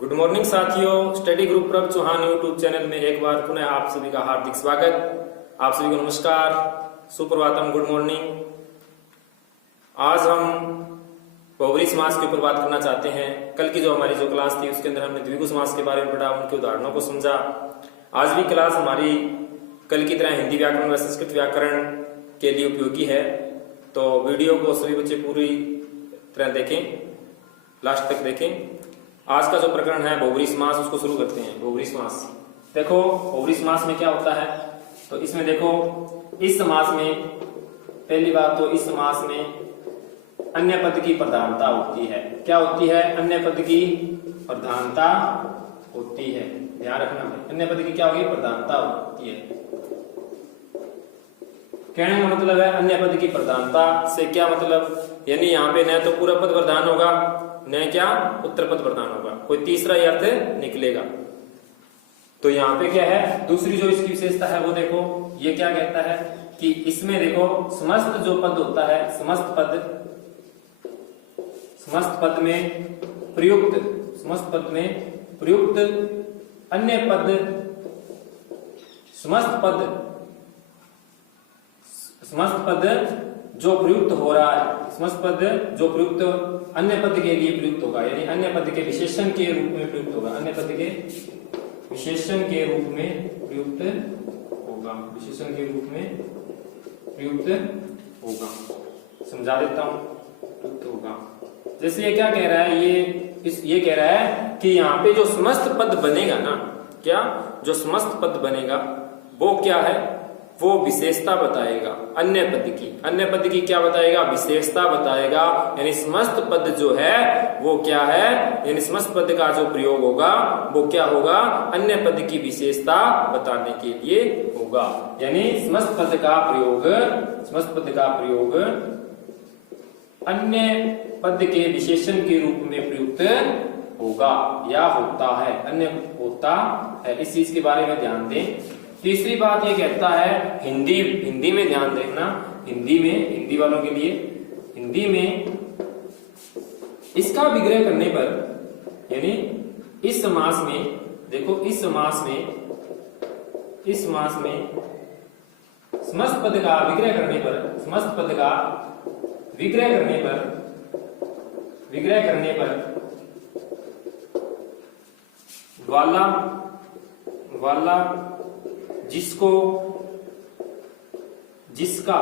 Good morning साथियों, study group प्रभ Chauhan YouTube channel में एक बार पुनः आप सभी का हार्दिक स्वागत। आप सभी को नमस्कार, सुप्रभातम, गुड मॉर्निंग। आज हम बहुब्री समास के ऊपर बात करना चाहते हैं। कल की जो हमारी क्लास थी उसके अंदर हमने द्विगु समास के बारे में पढ़ा, उनके उदाहरणों को समझा। आज भी क्लास हमारी कल की तरह हिंदी व्याकरण व संस्कृत व्याकरण के लिए उपयोगी है, तो वीडियो को सभी बच्चे पूरी तरह देखें, लास्ट तक देखें। आज का जो प्रकरण है बहुब्री समास, उसको शुरू करते हैं। बहुब्री समास देखो, बहुब्री समास में क्या होता है, तो इसमें देखो, इस समास में पहली बात तो इस समास में अन्य पद की प्रधानता होती है। क्या होती है? अन्य पद की प्रधानता होती है। ध्यान रखना है, अन्य पद की क्या होगी? प्रधानता होती है। कहने का मतलब है अन्य पद की प्रधानता से क्या मतलब, यानी यहाँ पे न तो पूरा पद प्रधान होगा, न क्या उत्तर पद प्रधान होगा, कोई तीसरा ही अर्थ निकलेगा। तो यहाँ पे क्या है, दूसरी जो इसकी विशेषता है वो देखो, ये क्या कहता है कि इसमें देखो समस्त जो पद होता है, समस्त पद में प्रयुक्त अन्य पद, समस्त पद जो प्रयुक्त हो रहा है, समस्त पद जो प्रयुक्त अन्य पद के लिए प्रयुक्त होगा, यानी अन्य पद के विशेषण के रूप में प्रयुक्त होगा, अन्य पद के विशेषण के रूप में प्रयुक्त होगा, विशेषण के रूप में प्रयुक्त होगा। समझा देता हूं, प्रयुक्त होगा। जैसे ये क्या कह रहा है, ये कह रहा है कि यहाँ पे जो समस्त पद बनेगा ना, क्या जो समस्त पद बनेगा वो क्या है, वो विशेषता बताएगा अन्य पद की क्या बताएगा? विशेषता बताएगा। यानी समस्त पद जो है वो क्या है, यानी समस्त पद का जो प्रयोग होगा वो क्या होगा? अन्य पद की विशेषता बताने के लिए होगा। यानी समस्त पद का प्रयोग अन्य पद के विशेषण के रूप में प्रयुक्त होगा या होता है, अन्य होता है। इस चीज के बारे में ध्यान दें। तीसरी बात ये कहता है, हिंदी में ध्यान देखना, हिंदी वालों के लिए, हिंदी में इसका विग्रह करने पर, यानी इस समास में देखो, इस समास में समस्त पद का विग्रह करने पर वाला जिसको, जिसका,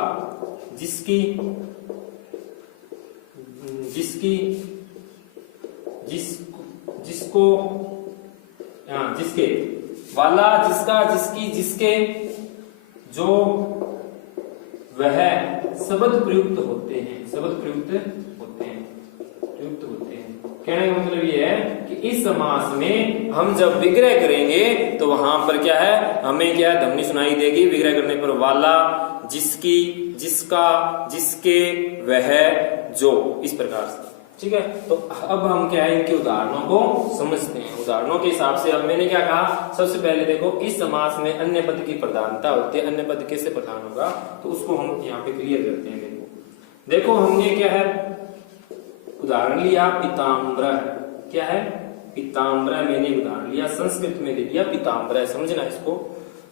जिसकी, जिसको, जिसके, वाला, जिसका, जिसकी, जिसके, जो, वह शब्द प्रयुक्त होते हैं। कहने का मतलब ये है कि इस समास में हम जब विग्रह करेंगे तो वहां पर क्या है, हमें क्या है, ध्वनि सुनाई देगी। विग्रह करने पर वाला, जिसकी, जिसका, जिसके, वह, जो, इस प्रकार से। ठीक है, तो अब हम क्या है, इनके उदाहरणों को समझते हैं। उदाहरणों के हिसाब से अब मैंने क्या कहा, सबसे पहले देखो, इस समास में अन्य पद की प्रधानता होती है। अन्य पद कैसे प्रधान होगा, तो उसको हम यहाँ पे क्लियर करते हैं। देखो हमने क्या है, उदाहरण लिया पीताम्बर। क्या है? पीताम्बर। मैंने उदाहरण लिया, संस्कृत में दे दिया पीताम्बर। समझना इसको,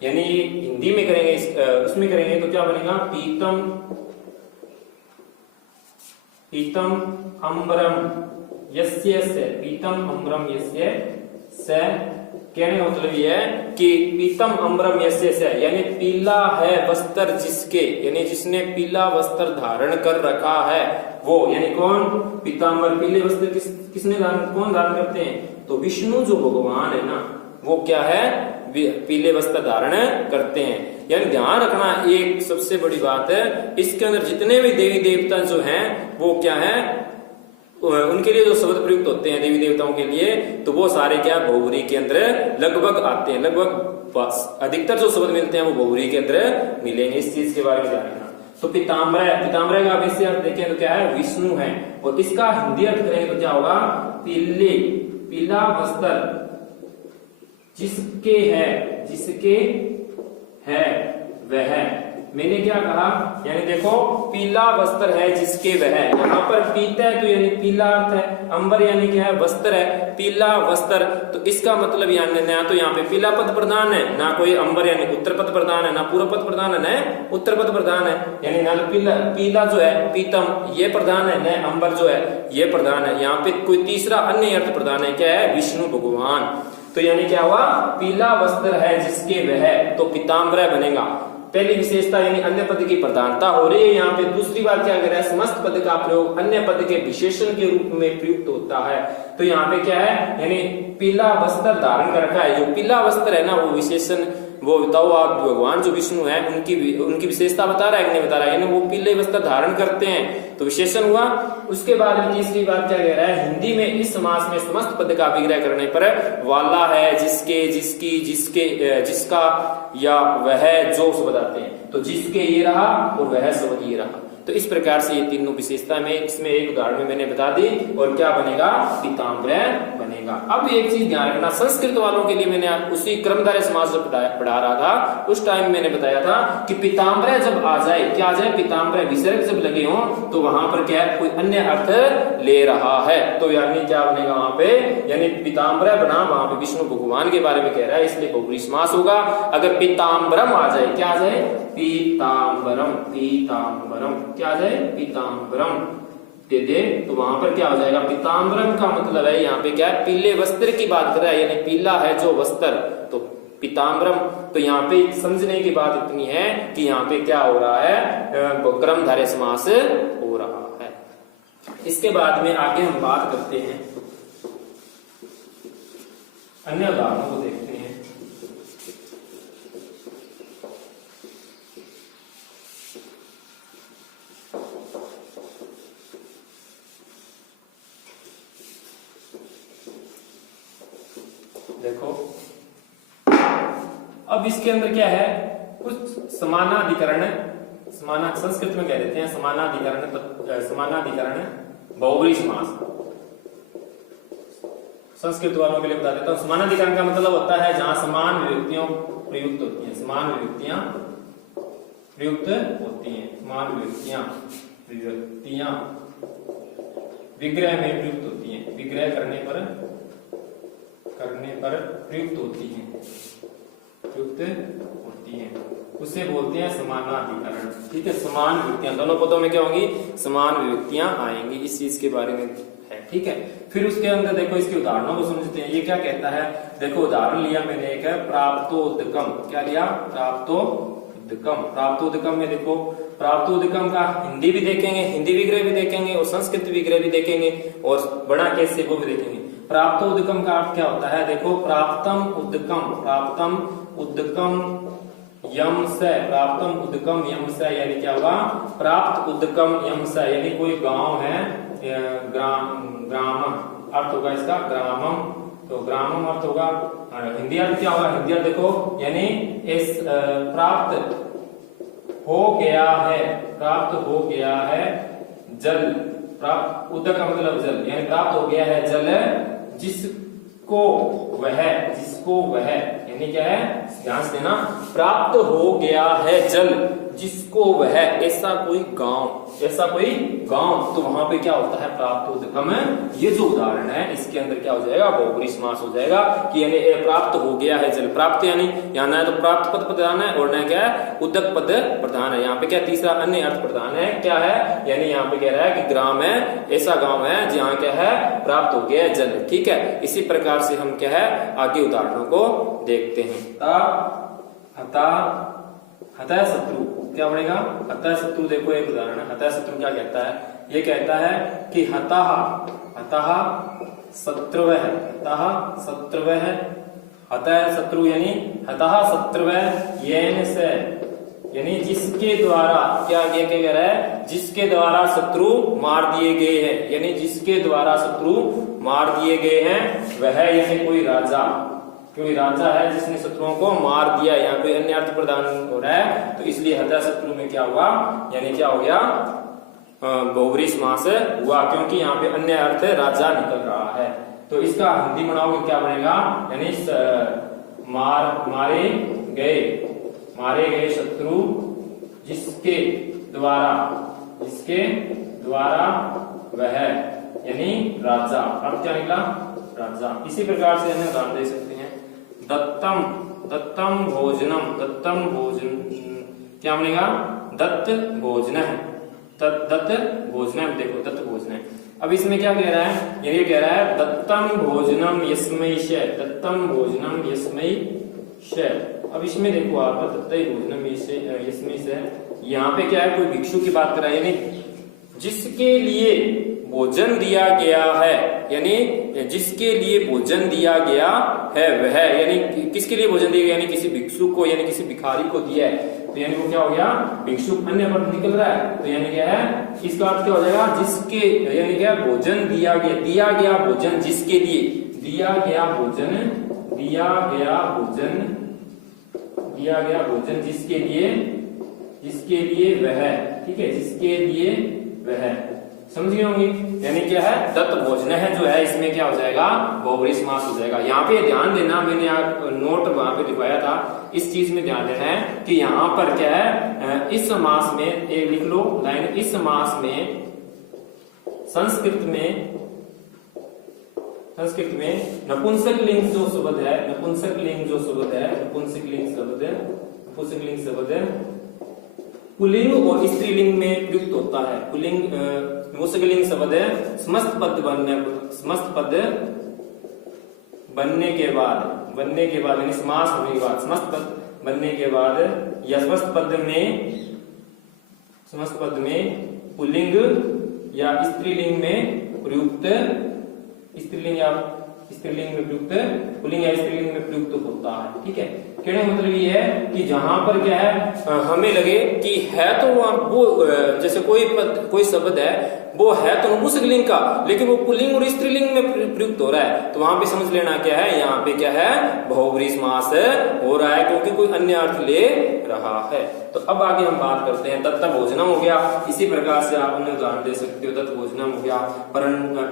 यानी हिंदी में करेंगे, उसमें करेंगे तो क्या बनेगा? पीतम अम्बरम यस्य से, पीतम अम्बरम यस्य से। कहने का मतलब यह है कि पीतम अम्बरम यस्य से, यानी पीला है वस्त्र जिसके, यानी जिसने पीला वस्त्र धारण कर रखा है वो, यानी कौन? पीताम्बर। पीले वस्त्र किसने कौन धारण करते हैं? तो विष्णु जो भगवान है ना, वो क्या है, पीले वस्त्र धारण करते हैं। यानी ध्यान रखना, एक सबसे बड़ी बात है, इसके अंदर जितने भी देवी देवता जो हैं वो क्या है, उनके लिए जो शब्द प्रयुक्त होते हैं देवी देवताओं के लिए, तो वो सारे क्या बहुब्री के अंदर लगभग आते हैं। लगभग अधिकतर जो शब्द मिलते हैं वो बहुब्री के अंदर मिलेंगे। इस चीज के बारे में ध्यान रखना। तो पीताम्बर का वैसे अर्थ देखें तो क्या है? विष्णु है। और इसका हिंदी अर्थ करेंगे तो क्या होगा? पीला वस्त्र जिसके है, वह मैंने क्या कहा, यानी देखो पीला वस्त्र है जिसके वह, यहाँ पर पीता है तो यानी पीला अर्थ है, अंबर यानी क्या है, वस्त्र है, पीला वस्त्र, तो इसका मतलब यानी ना तो यहाँ पे पीला पद प्रधान है, ना कोई अंबर यानी उत्तर पद प्रधान है, ना पूर्व पद प्रधान है, ना उत्तर पद प्रधान है, यानी ना पीला जो है पीतम ये प्रधान है, न अंबर जो है ये प्रधान है। यहाँ पे कोई तीसरा अन्य अर्थ प्रधान है, क्या है, विष्णु भगवान। तो यानी क्या हुआ, पीला वस्त्र है जिसके वह, तो पीताम्बर बनेगा। पहली विशेषता यानी अन्य पद की प्रधानता हो रही है। यहाँ पे दूसरी बात क्या कर रहा है, समस्त पद का प्रयोग अन्य पद के विशेषण के रूप में प्रयुक्त होता है। तो यहाँ पे क्या है, यानी पीला वस्त्र धारण कर रखा है, जो पीला वस्त्र है ना वो विशेषण, वो बताओ आप भगवान जो विष्णु है उनकी विशेषता बता रहा है कि नहीं बता रहा है, यानी वो पीले वस्त्र धारण करते हैं तो विशेषण हुआ। उसके बाद में तीसरी बात क्या कह रहा है, हिंदी में इस समास में समस्त पद का विग्रह करने पर वाला है, जिसके, जिसकी, जिसके, जिसका या वह जो शब्द आते हैं, तो जिसके ये रहा और वह शब्द ये रहा। तो इस प्रकार से ये तीनों विशेषता में इसमें एक उदाहरण में मैंने बता दी, और क्या बनेगा, पीताम्बर बनेगा। अब एक चीज ध्यान रखना, संस्कृत वालों के लिए मैंने उसी क्रमधारय समास जब पढ़ा रहा था उस टाइम मैंने बताया था कि पीताम्बर जब आ जाए, क्या आ जाए, पीताम्बर विसर्ग जब लगे हो तो वहां पर क्या है, कोई अन्य अर्थ ले रहा है, तो यानी क्या बनेगा वहां पे, यानी पीताम्बर बना, वहां पे विष्णु भगवान के बारे में कह रहा है, इसलिए बहुव्रीहि समास होगा। अगर पीताम्बरम आ जाए, क्या आ जाए, पीताम्बरम, पीताम्बरम, क्या आ जाए, पीताम्बरम दे दे, तो वहां पर क्या हो जाएगा, पीताम्बरम का मतलब है यहाँ पे क्या है, पीले वस्त्र की बात कर रहा है, यानी पीला है जो वस्त्र, तो पीताम्बरम। तो यहाँ पे समझने की बात इतनी है कि यहाँ पे क्या हो रहा है, क्रमधारय समास हो रहा है। इसके बाद में आगे हम बात करते हैं, अन्य उदाहरणों को देखते हैं। देखो अब इसके अंदर क्या है, कुछ समानाधिकरण, संस्कृत में कह देते हैं समानाधिकरण बहुव्रीहि समास। संस्कृत वालों के लिए बता देता हूं, समानाधिकरण का मतलब होता है जहां समान विभक्तियों प्रयुक्त होती हैं, समान विभक्तियां प्रयुक्त होती हैं, समान विभक्तियां विग्रह में प्रयुक्त होती हैं, विग्रह करने पर प्रयुक्त होती हैं, उसे बोलते हैं समानाधिकरण। ठीक है, समान विभक्तियां, दोनों पदों में क्या होंगी, समान विभक्तियां आएंगी, इस चीज के बारे में है। ठीक है, फिर उसके अंदर देखो इसके उदाहरणों को समझते हैं। ये क्या कहता है, देखो उदाहरण लिया मैंने, एक है प्राप्तोदकम, क्या लिया, प्राप्तोदकम। प्राप्तोदकम में देखो, प्राप्तोदकम का हिंदी भी देखेंगे, हिंदी विग्रह भी देखेंगे और संस्कृत विग्रह भी देखेंगे, और बड़ा कैसे वो भी देखेंगे। प्राप्तोदकम का अर्थ क्या होता है, देखो प्राप्तम उदकम यम से, प्राप्तम उदकम यम से, यानी क्या होगा, प्राप्त उदकम यम से, यानी कोई गांव है, ग्राम अर्थ होगा इसका, ग्रामम, तो ग्रामम अर्थ होगा। हिंदी अर्थ क्या होगा, हिंदी अर्थ देखो, यानी इस प्राप्त हो गया है जल, प्राप्त उदक का मतलब जल, यानी प्राप्त हो गया है जल, जिसको वह, यानी क्या है, ध्यान से देना, प्राप्त हो गया है जल जिसको वह, ऐसा कोई गांव, तो वहां पे क्या होता है, प्राप्तोदकम। ये जो उदाहरण है इसके अंदर क्या हो जाएगा, बहुव्रीहि समास हो जाएगा, कि यानी प्राप्त हो गया है जल, प्राप्त यानी यहाँ ना तो प्राप्त पद प्रधान है और न क्या है, उदक पद प्रधान है। यहाँ पे क्या तीसरा अन्य अर्थ प्रधान है, क्या है, यानी यहाँ पे कह रहा है कि ग्राम है, ऐसा गांव है जहाँ क्या है, प्राप्त हो गया है जल। ठीक है, इसी प्रकार से हम क्या है आगे उदाहरणों को देखते हैं। हतः शत्रु, क्या बनेगा, हतः शत्रु। देखो एक उदाहरण है, हतः शत्रु क्या कहता है, ये कहता है कि हतः शत्रुवः, हतः शत्रु यानी हतः शत्रुवः येन से, यानी जिसके द्वारा, क्या कह रहा है, जिसके द्वारा शत्रु मार दिए गए हैं, यानी जिसके द्वारा शत्रु मार दिए गए हैं वह, यानी कोई राजा है जिसने शत्रुओं को मार दिया। यहाँ पे अन्य अर्थ प्रदान हो रहा है, तो इसलिए हतः शत्रु में क्या हुआ, यानी क्या हो गया, बहुव्रीहि समास हुआ, क्योंकि यहाँ पे अन्य अर्थ राजा निकल रहा है। तो इसका हिंदी बनाओगे क्या बनेगा, यानी मारे गए शत्रु जिसके द्वारा वह, यानी राजा। अब क्या निकला? राजा। इसी प्रकार से हमें उदाहरण दे सकते हैं, दत्तम भोजन क्या बनेगा? दत्त भोजन है, दत्त भोजन है। देखो दत्त भोजन है। अब इसमें क्या कह रहा है? ये कह रहा है दत्तम भोजनम यस्मै श, दत्तम भोजनम यस्मै श। अब इसमें देखो आप दत्तै भोजनम यस्मै श, यहाँ पे क्या है? कोई भिक्षु की बात कर रहा है, यानी जिसके लिए भोजन दिया गया है, यानी जिसके लिए भोजन दिया गया है वह, यानी किसके लिए भोजन दिया गया? यानी किसी भिक्षु को, यानी किसी भिखारी को दिया है, तो यानी वो क्या हो गया? भिक्षु अन्य पद निकल रहा है, तो यानी क्या है? इसका अर्थ क्या हो जाएगा? जिसके, यानी क्या? भोजन दिया गया भोजन जिसके लिए, दिया गया भोजन जिसके लिए वह, ठीक है, जिसके लिए वह, समझ गए होंगे? यानी क्या है? दत्त भोजन है जो है, इसमें क्या हो जाएगा? बहुव्रीहि समास हो जाएगा। यहाँ पे ध्यान देना, मैंने नोट वहां पे लिखवाया था, इस चीज में ध्यान देना है कि यहाँ पर क्या है? इस समास में एक लिख लो लाइन, इस समास में संस्कृत में नपुंसक लिंग जो शब्द है, पुल्लिंग और स्त्रीलिंग में प्रयुक्त होता है। पुल्लिंग नपुंसकलिंग शब्द है, समस्त पद बनने के बाद यानी समास होने के बाद, समस्त पद बनने के बाद या समस्त पद में पुल्लिंग या स्त्रीलिंग में प्रयुक्त, पुल्लिंग या स्त्रीलिंग में प्रयुक्त होता है, ठीक है। कहने का मतलब ये है कि जहां पर क्या है, हमें लगे कि है तो वो जैसे कोई शब्द है वो है तो नपुंसकलिंग का, लेकिन वो पुल्लिंग और स्त्रीलिंग में प्रयुक्त हो रहा है, तो वहां पे समझ लेना क्या है? यहाँ पे क्या है? बहुव्रीहि समास हो रहा है, क्योंकि कोई अन्य अर्थ ले रहा है। तो अब आगे हम बात करते हैं, दत्त भोजनम हो गया। इसी प्रकार से आप अन्य उदाहरण दे सकते हो, दत्त भोजनम हो गया,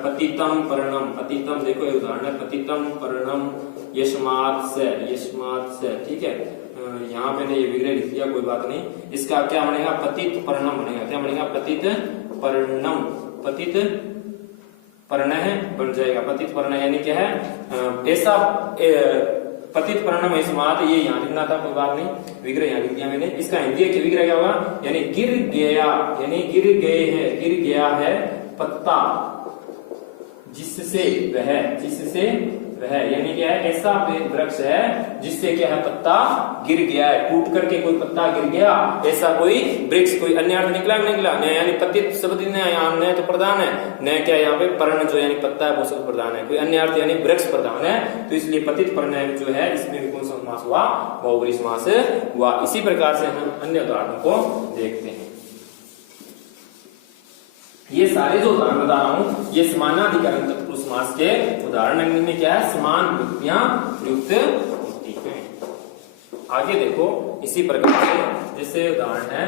पतितम पर्णम, देखो ये उदाहरण है, पतितम पर्णम यस्मात् से, ठीक है। यहाँ मैंने ये विग्रह लिख दिया, कोई बात नहीं। इसका क्या बनेगा? पतित पर्णम बनेगा। क्या बनेगा? पतित पर्णम, पतित पर्ण है बन जाएगा, पतित पर्ण, यानी क्या है? ऐसा पतित पर्णम यस्मात्, ये यहाँ लिखना था, कोई बात नहीं, विग्रह यहाँ लिख दिया मैंने। इसका हिंदी के विग्रह क्या होगा? यानी गिर गया है पत्ता जिससे वह, यानी क्या है? ऐसा वृक्ष है जिससे क्या है? पत्ता गिर गया है, टूट करके कोई पत्ता गिर गया, ऐसा कोई वृक्ष। कोई अन्य अर्थ निकला यानी पतित शब्द न तो प्रधान है, न क्या यहाँ पे पर्ण जो यानी पत्ता है वो शब्द प्रधान है, कोई अन्य अर्थ यानी वृक्ष प्रधान है, तो इसलिए पतित पर्ण जो है इसमें भी कौन सा समास हुआ? बहुव्रीहि समास हुआ। इसी प्रकार से हम अन्य उदाहरणों को देखते हैं। ये सारे जो उदाहरण बता रहा हूं ये समानाधिकरण तत्पुरुष समास के उदाहरण में क्या है? समान विभक्तियां प्रयुक्त होती हैं। आगे देखो इसी प्रकार से, जैसे उदाहरण है,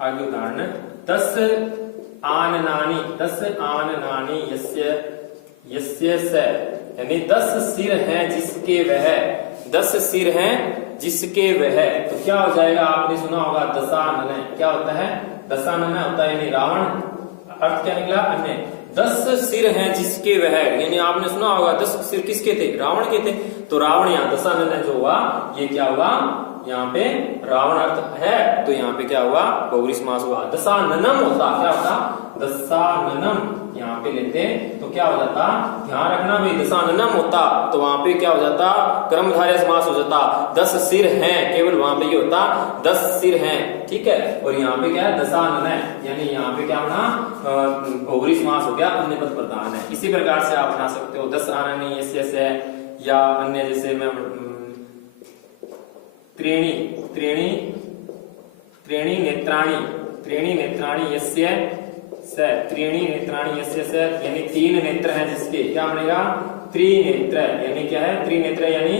आगे उदाहरण 10 आननानि यस्य स, यानी 10 सिर हैं जिसके वह, 10 सिर हैं जिसके वह, तो क्या हो जाएगा? आपने सुना होगा दशानन, क्या होता है? दशानन होता है यानी रावण। अर्थ क्या निकला? अन्य। 10 सिर हैं जिसके वह, यानी आपने सुना होगा 10 सिर किसके थे? रावण के थे। तो रावण यहाँ दशानन जो हुआ, ये क्या हुआ? यहाँ पे रावण अर्थ है, तो यहाँ पे क्या हुआ? बहुव्रीहि समास हुआ। दशाननम होता, क्या होता? दशाननम यहाँ पे लेते तो क्या हो जाता? ध्यान रखना भाई, दशाननम होता तो वहां पे क्या हो जाता? कर्मधारय समास हो जाता। 10 सिर हैं, केवल वहां पे ये होता 10 सिर हैं, ठीक है। और यहाँ पे क्या है? दशानन है, यानी यहाँ पे क्या होना? बहुव्रीहि समास हो गया, अन्य पद प्रधान है। इसी प्रकार से आप बना सकते हो 10 आननी यस्य, या अन्य जैसे मैं त्रीणि नेत्राणि यस्य स, त्रीणि नेत्राणि यस्य स, यानी 3 नेत्र हैं जिसके, क्या बनेगा? त्रिनेत्र, यानी क्या है? त्रिनेत्र यानी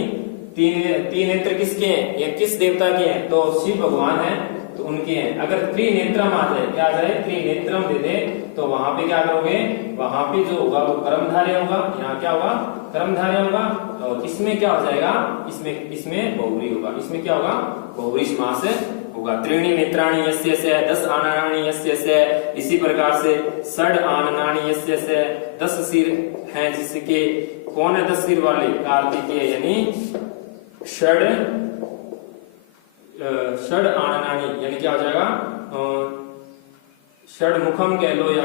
तीन नेत्र किसके हैं? या किस देवता के हैं? तो शिव भगवान है, तो उनके हैं। अगर त्रिनेत्रम आ जाए, क्या आ जाए? त्रिनेत्रम दे दे, तो वहां पे क्या करोगे? वहां पे जो होगा वो कर्मधारय होगा, यहाँ क्या होगा? कर्मधारय होगा। और इसमें क्या हो जाएगा? इसमें बहुव्रीहि होगा। इसमें क्या होगा? बहुव्रीहि समास होगा। त्रीणि नेत्राणि यस्य से 10 आननानि यस्य से, इसी प्रकार से षड आननानि यस्य से 10 सिर हैं जिसके। कौन है 10 सिर वाले? कार्तिकेय, यानी षड आननानि यानी क्या हो जाएगा? षडमुखम कह लो या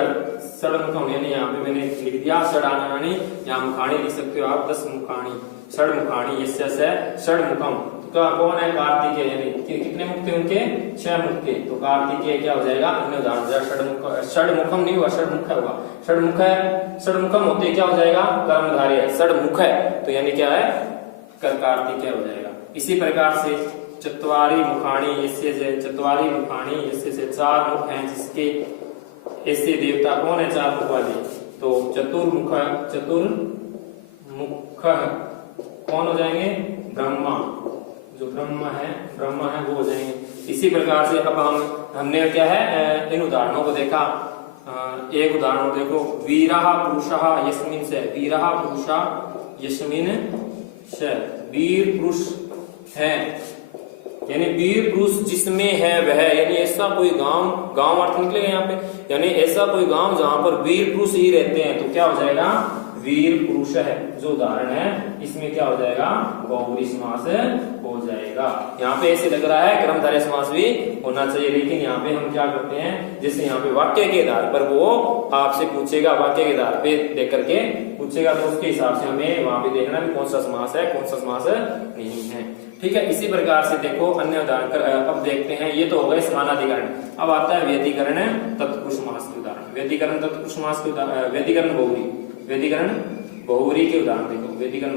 षडमुखम, यानी यहाँ पे मैंने लिख दिया षड आननानि, यहाँ मुखाणी लिख सकते हो आप 10 मुखाणी, षडमुखाणी यस्य से षडमुखम। तो कौन है? कार्तिकेय, यानी कितने मुख थे उनके? 6 मुख थे। तो कार्तिकेय क्या हो जाएगा? अन्य उदाहरण। षडमुखम नहीं हुआ, षडमुख होगा। षडमुख है, षडमुखम होते क्या हो जाएगा? कर्मधारय है। षडमुख है तो यानी क्या है? कार्तिकेय हो जाएगा। इसी प्रकार से चत्वारि मुखाणी यस्य से, चत्वारि मुखाणी यस्य से 4 मुख हैं जिसके। ऐसे देवता कौन है 4 मुख वाले? तो चतुर्मुख कौन हो जाएंगे? ब्रह्मा, जो ब्रह्म है वो हो जाएंगे। इसी प्रकार से अब हमने क्या है इन उदाहरणों को देखा। एक उदाहरण देखो, वीरः पुरुषः यस्मिन् से, वीरः पुरुषः यस्मिन् से, वीर पुरुष है यानी वीर पुरुष जिसमें है वह, यानी ऐसा कोई गांव अर्थ निकलेगा यहाँ पे, यानी ऐसा कोई गांव जहां पर वीर पुरुष ही रहते हैं तो क्या हो जाएगा? वीर पुरुष है। जो उदाहरण है इसमें क्या हो जाएगा? बहुव्रीहि समास हो जाएगा। यहाँ पे ऐसे लग रहा है कर्मधारय समास भी होना चाहिए, लेकिन यहाँ पे हम क्या करते हैं, जैसे यहाँ पे वाक्य के आधार पर वो आपसे पूछेगा, वाक्य के आधार पे देख करके पूछेगा, तो उसके हिसाब से हमें वहां पे देखना भी कौन सा समास है कौन सा समास नहीं है। ठीक है। इसी प्रकार से देखो अन्य उदाहरण अब देखते हैं। ये तो हो गए समानाधिकरण। अब आता है व्यतिकरण तत्पुरुष समास के उदाहरण। व्यतिकरण तत्पुरुष समास के उदाहरण, व्यतिकरण बहुव्रीहि के उदाहरण देखो। व्यतिकरण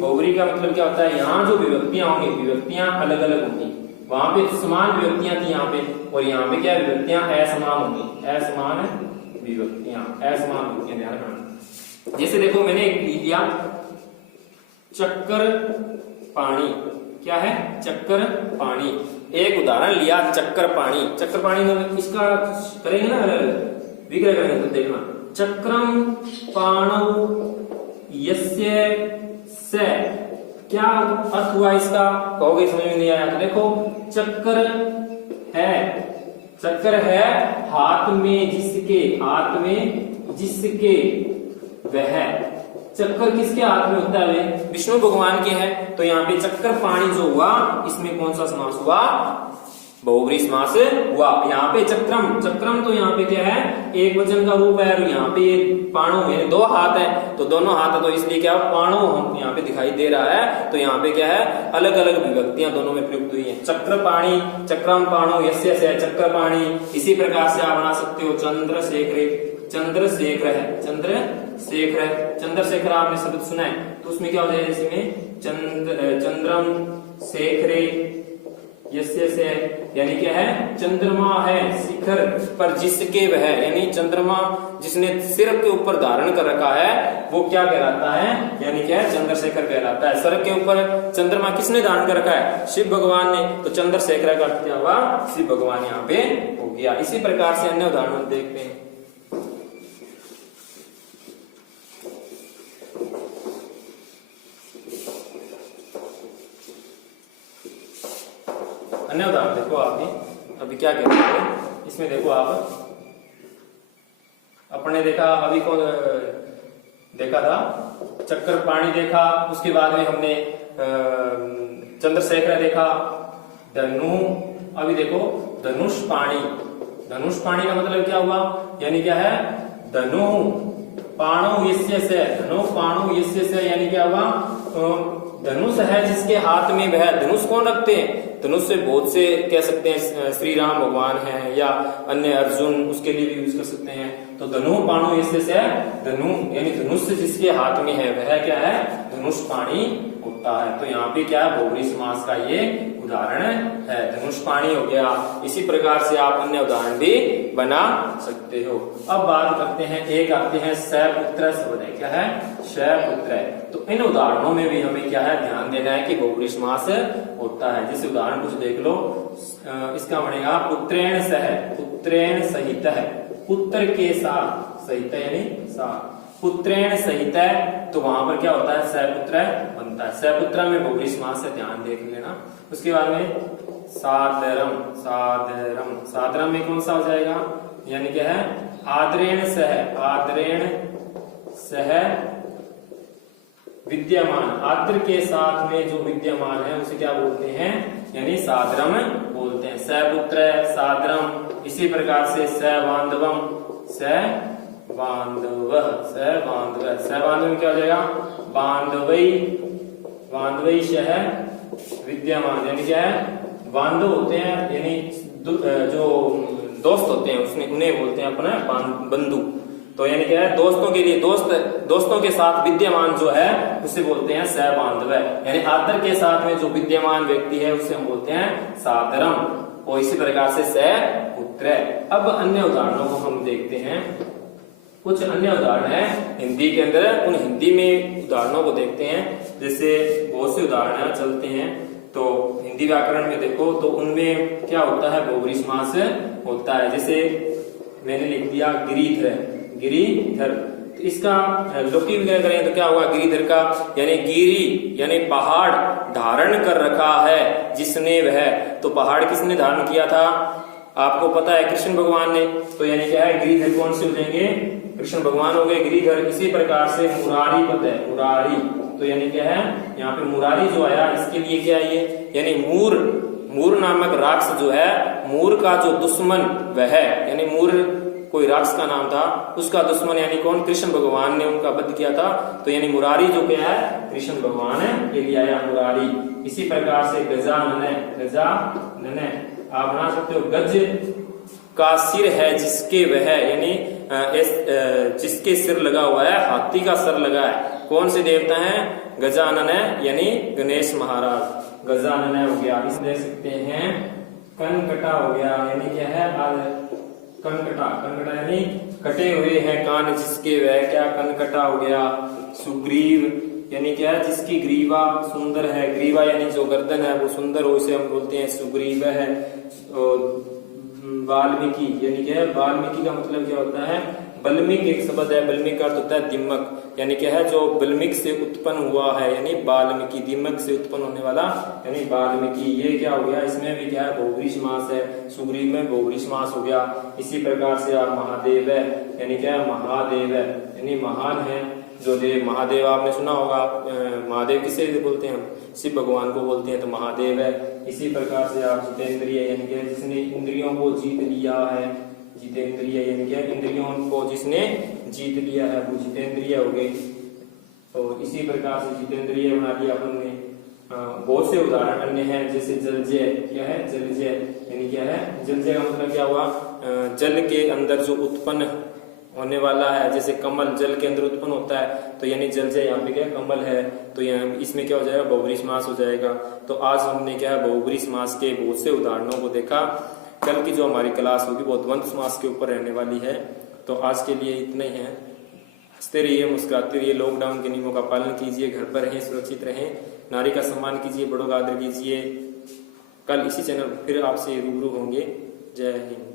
बहुव्रीहि का मतलब क्या होता है? यहाँ जो विभक्तियां होंगी, विभक्तियां अलग अलग होंगी। वहां पे समान विभक्तियां थी यहाँ पे, और यहाँ पे क्या विभक्तियां असमान होंगी, असमान विभक्तियां ध्यान रखना। जैसे देखो मैंने लिया चक्कर पानी, क्या है? चक्कर पानी। एक उदाहरण लिया चक्कर पानी। चक्कर पानी में इसका करेंगे ना अलग विग्रह करेंगे तो देखना, चक्रम पाणौ यस्य से, क्या अर्थ हुआ इसका? कहोगे समझ में नहीं आया तो देखो, चक्कर है हाथ में जिसके वह। चक्कर किसके हाथ में होता है? विष्णु भगवान के है। तो यहाँ पे चक्कर पानी जो हुआ, इसमें कौन सा समास हुआ? बहुव्रीहि समास हुआ। यहाँ पे चक्रम तो यहाँ पे क्या है? एक वचन का रूप है, और यहाँ पे पाणु यानी 2 हाथ है, तो दोनों हाथ है तो इसलिए क्या पाणु हम यहाँ पे दिखाई दे रहा है। तो यहाँ पे क्या है? अलग अलग विभक्तियां दोनों में प्रयुक्त हुई है। चक्र पाणी, चक्रम पाणु यस्य से, चक्र पाणी। इसी प्रकार से आप बना सकते हो चंद्रशेखर आपने शब्द सुना है, तो उसमें क्या हो जाएगा? इसमें चंद्रम शेखरे यस्य से, यानी क्या है? चंद्रमा है शिखर पर जिसके वह, यानी चंद्रमा जिसने सिर के ऊपर धारण कर रखा है वो क्या कहलाता है? यानी क्या है? चंद्रशेखर कहलाता है। सर के ऊपर चंद्रमा किसने धारण कर रखा है? शिव भगवान ने। तो चंद्रशेखर का अर्थ क्या हुआ? शिव भगवान यहाँ पे हो गया। इसी प्रकार से अन्य उदाहरण देखते हैं। अन्य उदाहरण देखो आप अभी क्या कहते हैं इसमें। देखो आप अपने देखा अभी कौन देखा था? चक्कर पानी देखा, उसके बाद में हमने चंद्रशेखर देखा, अभी देखो धनुष पाणी का मतलब क्या हुआ? यानी क्या है? धनु पाणु यस्य से, यानी क्या हुआ? धनुष है जिसके हाथ में वह। धनुष कौन रखते हैं? धनुष से बहुत से कह सकते हैं, श्री राम भगवान है या अन्य अर्जुन, उसके लिए भी यूज कर सकते हैं। तो धनु पाणु इससे से धनु यानी धनुष जिसके हाथ में है वह क्या है? धनुष पाणी होता है। तो यहाँ पे क्या है? बहुव्रीहि समास का ये उदाहरण है, धनुष पाणी हो गया। इसी प्रकार से आप अन्य उदाहरण भी बना सकते हो। अब बात करते हैं, एक आते हैं सपुत्र शब्द है। क्या है? सपुत्र। तो इन उदाहरणों में भी हमें क्या है? ध्यान देना है कि बहुव्रीहि समास होता है। जैसे उदाहरण कुछ देख लो, इसका बनेगा पुत्रेण सह, पुत्रेण सहित है, पुत्र के साथ, सहित यानी साथ, पुत्रेण सहित है। तो वहां पर क्या होता है? सपुत्र बनता है। सपुत्र में बहुव्रीहि समास है, ध्यान देख लेना। उसके बाद में सादरम, सादरम, सादरम में कौन सा हो जाएगा, यानी क्या है, आदरेण सह, आदरेण सह विद्यमान, आदर के साथ में जो विद्यमान है उसे क्या बोलते हैं, यानी सादरम बोलते हैं। सपुत्र सादरम, इसी प्रकार से सबांधवम, सबांधव, सबांधव, सबांधव में क्या हो जाएगा, बांधवई, बांधवई शह विद्यमान, यानी क्या है, बांधव होते हैं यानी जो दोस्त होते हैं उसने उन्हें बोलते हैं अपना बंधु। तो यानी क्या है, दोस्तों के लिए दोस्तों के साथ विद्यमान जो है उसे बोलते हैं सबांधव, यानी आदर के साथ में जो विद्यमान व्यक्ति है उसे हम बोलते हैं सादरम। और इसी प्रकार से सपुत्र। अब अन्य उदाहरणों को हम देखते हैं। कुछ अन्य उदाहरण है हिंदी के अंदर, उन हिंदी में उदाहरणों को देखते हैं। जैसे बहुत से उदाहरण चलते हैं, तो हिंदी व्याकरण में देखो तो उनमें क्या होता है, बहुव्रीहि समास होता है। जैसे मैंने लिख दिया गिरिधर, गिरिधर, तो इसका लोकी वगैरह करें तो क्या होगा, गिरिधर का यानी गिरी यानी पहाड़ धारण कर रखा है जिसने वह, तो पहाड़ किसने धारण किया था, आपको पता है कृष्ण भगवान ने। तो यानी क्या है, गिरिधर कौन से हो जाएंगे, कृष्ण भगवान हो गए गिरिधर। इसी प्रकार से मुरारी पद है, मुरारी, तो यानी क्या है, यहाँ पे मुरारी जो आया इसके लिए क्या है, ये यानी मूर, मूर नामक राक्षस जो है, मूर का जो दुश्मन वह है, यानी मूर कोई राक्षस का नाम था, उसका दुश्मन यानी कौन, कृष्ण भगवान ने उनका वध किया था। तो यानी मुरारी जो क्या है, कृष्ण भगवान है, ये लिया आया मुरारी। इसी प्रकार से गजानन, गजानन आप बना सकते हो, गज का सिर है जिसके वह, यानी जिसके सिर लगा हुआ है, हाथी का सर लगा है, कौन से देवता हैं, गजानन है यानी गणेश महाराज, गजानन हो गया। इस देख सकते हैं कनकटा हो गया, यानी क्या है, कनकटा, कनकटा यानी कटे हुए हैं कान जिसके वह, क्या कनकटा हो गया। सुग्रीव यानी क्या है, जिसकी ग्रीवा सुंदर है, ग्रीवा यानी जो गर्दन है वो सुंदर हो, इसे हम बोलते हैं सुग्रीव है। वाल्मीकि यानी क्या है, वाल्मीकि का मतलब क्या होता है, बल्मिक एक शब्द है, बल्मिक का अर्थ होता है दिमक, यानी क्या है, जो बल्मिक से उत्पन्न हुआ है, यानी वाल्मीकि, दिमक से उत्पन्न होने वाला यानी वाल्मीकि। ये क्या हो गया, इसमें भी क्या है, बहुव्रीहि समास है, सुग्रीव में बहुव्रीहि समास हो गया। इसी प्रकार से आप महादेव है, यानी क्या है, महादेव है यानी महान है जो देव, महादेव आपने सुना होगा, महादेव किसे बोलते हैं, हम शिव भगवान को बोलते हैं, तो महादेव है। इसी प्रकार से आप जितेंद्रिय यानी क्या, जिसने इंद्रियों को जीत लिया है, जितेंद्रिय यानी क्या, इंद्रियों को जिसने जीत लिया है वो जितेंद्रिय हो गए। तो इसी प्रकार से जितेंद्रिय बना दिया अपन ने। बहुत से उदाहरण अन्य हैं, जैसे जलजय, क्या है, जलजय यानी क्या है, जलजय का मतलब क्या हुआ, जल के अंदर जो उत्पन्न होने वाला है, जैसे कमल जल के अंदर उत्पन्न होता है, तो यानी जलजय यहाँ पे क्या कमल है, तो यहाँ इसमें क्या हो जाएगा, बहुव्रीहि समास हो जाएगा। तो आज हमने क्या है, बहुव्रीहि समास के बहुत से उदाहरणों को देखा। कल की जो हमारी क्लास होगी वो द्वंद्व समास के ऊपर रहने वाली है। तो आज के लिए इतना ही है। हंसते रहिए, मुस्कुराते रहिए, लॉकडाउन के नियमों का पालन कीजिए, घर पर रहें, सुरक्षित रहें, नारी का सम्मान कीजिए, बड़ों का आदर कीजिए। कल इसी चैनल फिर आपसे रूबरू होंगे। जय हिंद।